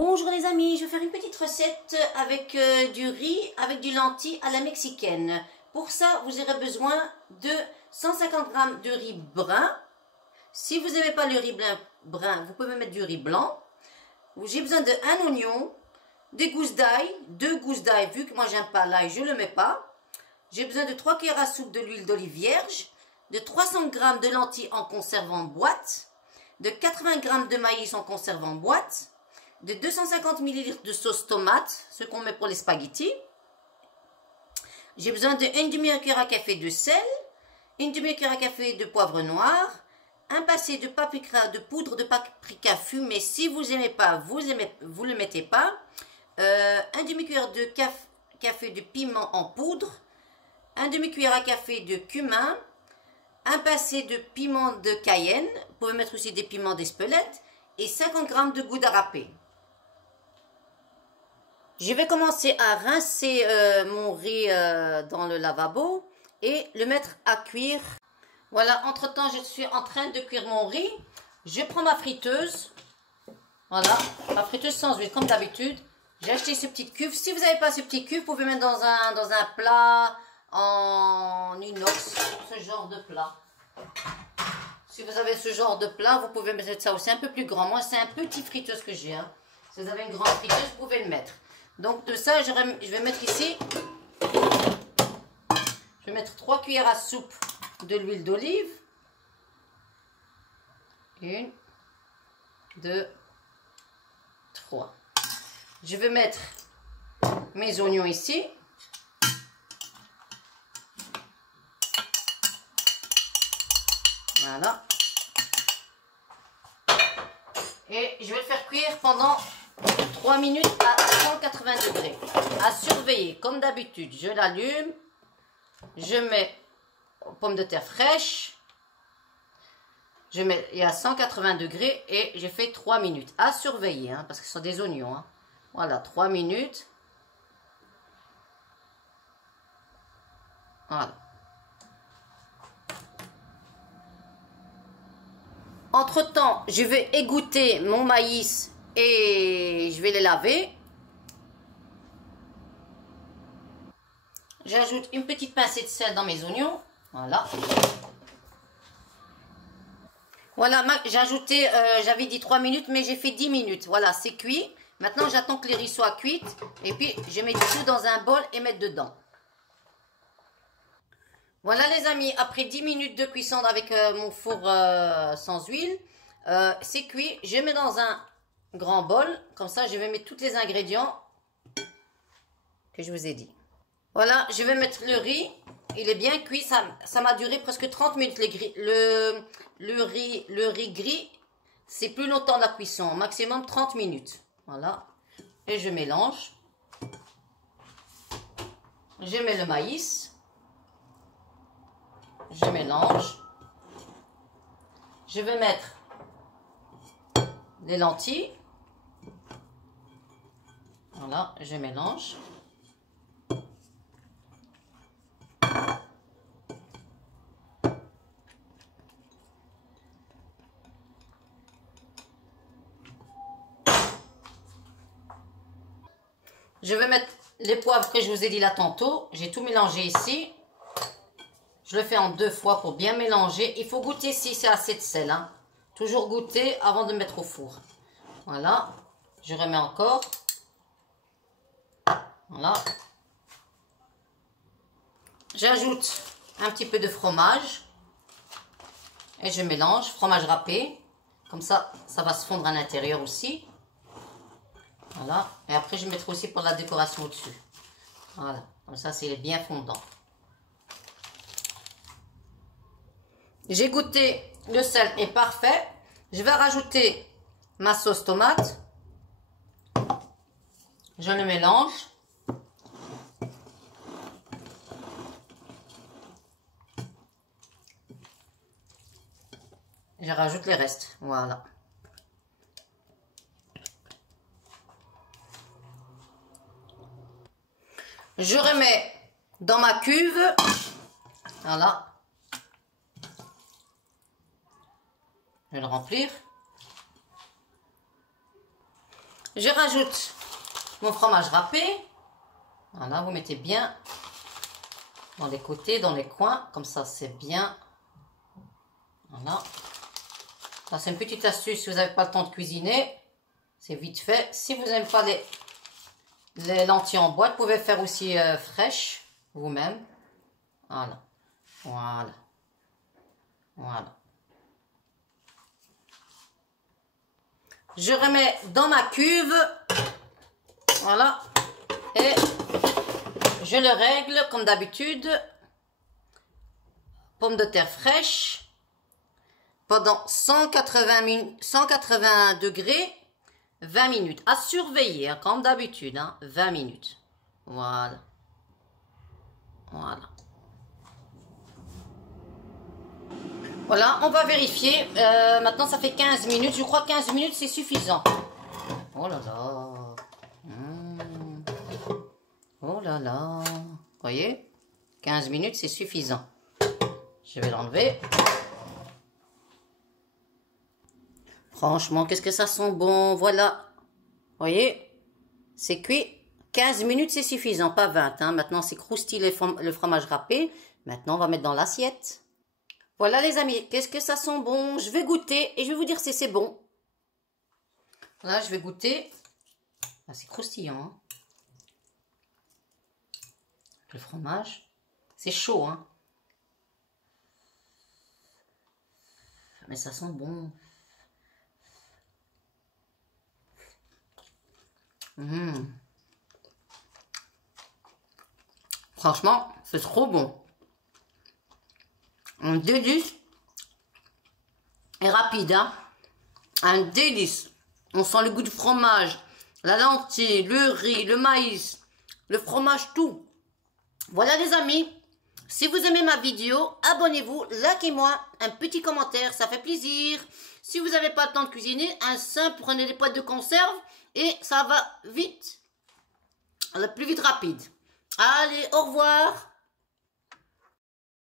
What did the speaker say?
Bonjour les amis, je vais faire une petite recette avec du riz, avec du lentilles à la mexicaine. Pour ça, vous aurez besoin de 150 g de riz brun. Si vous n'aimez pas le riz brun, vous pouvez mettre du riz blanc. J'ai besoin d'un oignon, des gousses d'ail, 2 gousses d'ail, vu que moi j'aime pas l'ail, je ne le mets pas. J'ai besoin de 3 cuillères à soupe de l'huile d'olive vierge, de 300 g de lentilles en conserve en boîte, de 80 g de maïs en conserve en boîte, de 250 ml de sauce tomate, ce qu'on met pour les spaghettis. J'ai besoin d'une demi-cuillère à café de sel, une demi-cuillère à café de poivre noir, un passé de paprika, de poudre de paprika fumée. Si vous n'aimez pas, vous ne le mettez pas. Un demi-cuillère de café de piment en poudre, un demi-cuillère à café de cumin, un passé de piment de cayenne, vous pouvez mettre aussi des piments d'Espelette, et 50 g de gouda râpé. Je vais commencer à rincer mon riz dans le lavabo et le mettre à cuire. Voilà, entre-temps, je suis en train de cuire mon riz. Je prends ma friteuse. Voilà, ma friteuse sans huile, comme d'habitude. J'ai acheté ce petit cuve. Si vous n'avez pas ce petit cuve, vous pouvez mettre dans un plat en inox, ce genre de plat. Si vous avez ce genre de plat, vous pouvez mettre ça aussi un peu plus grand. Moi, c'est un petit friteuse que j'ai. Hein. Si vous avez une grande friteuse, vous pouvez le mettre. Donc de ça, je vais mettre ici, je vais mettre 3 cuillères à soupe de l'huile d'olive. 1, 2, 3. Je vais mettre mes oignons ici. Voilà. Et je vais le faire cuire pendant 3 minutes à 180 degrés. À surveiller, comme d'habitude. Je l'allume. Je mets pommes de terre fraîches. Je mets à 180 degrés et je fais 3 minutes. À surveiller, hein, parce que ce sont des oignons. Hein. Voilà, 3 minutes. Voilà. Entre-temps, je vais égoutter mon maïs et je vais les laver. J'ajoute une petite pincée de sel dans mes oignons. Voilà. Voilà, j'ai ajouté, j'avais dit 3 minutes, mais j'ai fait 10 minutes. Voilà, c'est cuit. Maintenant, j'attends que les riz soient cuits. Et puis, je mets tout dans un bol et mettre dedans. Voilà les amis, après 10 minutes de cuisson avec mon four sans huile, c'est cuit. Je mets dans un grand bol. Comme ça, je vais mettre tous les ingrédients que je vous ai dit. Voilà, je vais mettre le riz. Il est bien cuit. Ça m'a duré presque 30 minutes. Le riz gris, c'est plus longtemps la cuisson. Maximum 30 minutes. Voilà. Et je mélange. Je mets le maïs. Je mélange. Je vais mettre les lentilles. Voilà, je mélange. Je vais mettre les poivres que je vous ai dit là tantôt. J'ai tout mélangé ici. Je le fais en 2 fois pour bien mélanger. Il faut goûter si c'est assez de sel. Hein. Toujours goûter avant de mettre au four. Voilà. Je remets encore. Voilà. J'ajoute un petit peu de fromage. Et je mélange. Fromage râpé. Comme ça, ça va se fondre à l'intérieur aussi. Voilà. Et après, je mettrai aussi pour la décoration au-dessus. Voilà. Comme ça, c'est bien fondant. J'ai goûté, le sel est parfait. Je vais rajouter ma sauce tomate. Je le mélange. Je rajoute les restes. Voilà. Je remets dans ma cuve. Voilà. Je vais le remplir. Je rajoute mon fromage râpé. Voilà, vous mettez bien dans les côtés, dans les coins. Comme ça, c'est bien. Voilà. Ça, c'est une petite astuce si vous n'avez pas le temps de cuisiner. C'est vite fait. Si vous n'aimez pas les lentilles en boîte, vous pouvez faire aussi fraîches vous-même. Voilà. Voilà. Voilà. Je remets dans ma cuve. Voilà. Et je le règle comme d'habitude. Pommes de terre fraîches. Pendant 180 degrés. 20 minutes. À surveiller, hein, comme d'habitude. Hein, 20 minutes. Voilà. Voilà. Voilà, on va vérifier. Maintenant, ça fait 15 minutes. Je crois que 15 minutes, c'est suffisant. Oh là là. Oh là là. Vous voyez? 15 minutes, c'est suffisant. Je vais l'enlever. Franchement, qu'est-ce que ça sent bon. Voilà. Vous voyez? C'est cuit. 15 minutes, c'est suffisant. Pas 20. Hein. Maintenant, c'est croustille le fromage râpé. Maintenant, on va mettre dans l'assiette. Voilà les amis, qu'est-ce que ça sent bon. Je vais goûter et je vais vous dire si c'est bon. Là, je vais goûter. Ah, c'est croustillant. Hein. Le fromage. C'est chaud. Hein. Mais ça sent bon. Franchement, c'est trop bon. Un délice. Et rapide, hein. Un délice. On sent le goût du fromage, la lentille, le riz, le maïs, le fromage, tout. Voilà les amis. Si vous aimez ma vidéo, abonnez-vous, likez-moi, un petit commentaire, ça fait plaisir. Si vous n'avez pas le temps de cuisiner, un simple, prenez des boîtes de conserve et ça va vite. Le plus vite rapide. Allez, au revoir.